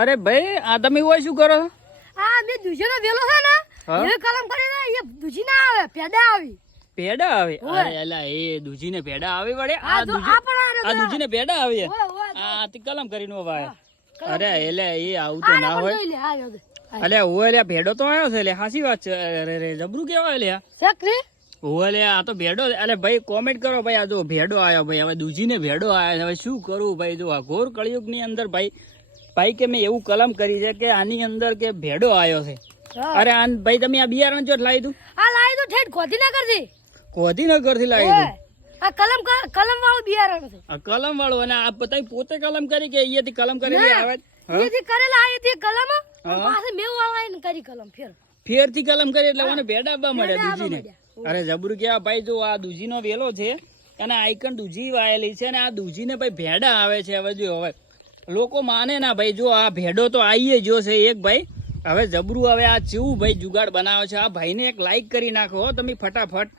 અરે ભાઈ આ તમે હોય શું કરો આ મે દુજીનો વેલો છે ને એ કલમ કરી દે એ દુજી ના આવે પેડા આવી. પેડા આવે? અરે અલા એ દૂજીને પેડા આવે વળે? આ દુજી આ આ પેડા. આવે? આ તી કલમ કરીને કલમ અરે એલે એ આવું તો ના હોય. અલે હું એલે ભેડો તો આવ્યો છે એટલે હાસી વાત છે. અરે રે જબરું કેવા લે ચકરી ઓલે આ તો ભેડો અલે ભાઈ કોમેન્ટ કરો ભાઈ આ જો ભેડો આવ્યો ભાઈ હવે દૂજીને ભેડો આવ્યો હવે શું કરું ભાઈ જો આ ઘોર કળિયુગની અંદર ભાઈ ભાઈ કે મેં એવું કલમ કરી છે કે આની અંદર કે ભેડો આવ્યો છે. અરે આ ભાઈ તમે આ બિયારણ જો લાવી દઉં આ લાવી દઉં ઠેઠ ગોધીનગરથી ગોધીનગરથી લાવી દઉં આ કલમ કલમ વાળું બિયારણ છે. આ કલમ વાળું અને આ બધા પોતે કલમ કરી કે અહીંયાથી કલમ કરેલી આવે? હા? કરેલા આ એથી કલમ. પાસે મેવું આવાઈને કરી કલમ ફેર. ફેરથી કલમ કરી એટલે મને ભેડા આવવા મળ્યા દૂજી ને અરે જબરું કેવા ભાઈ જો આ દૂજીનો વેલો છે અને આઈકન દૂજી વાયેલી છે અને આ દૂજીને ભાઈ ભેડા આવે છે હવે જો હવે. લોકો માને ના, ભાઈ, જો આ ભેડો તો આવીએ જો છે એક ભાઈ. હવે જબરું હવે આ ચેવું ભાઈ જુગાડ બનાવે છે? આ ભાઈને એક લાઈક કરી નાખો તમે ફટાફટ.